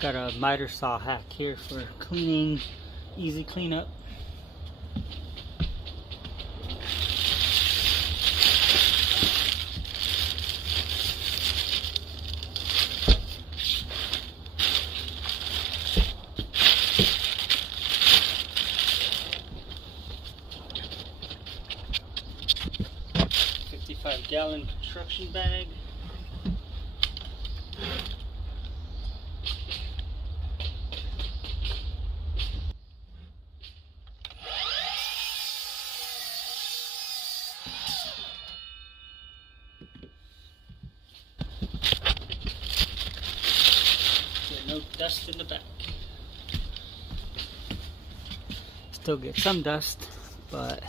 Got a miter saw hack here for cleaning, easy cleanup. $55-gallon construction bag. Get no dust in the back. Still get some dust, but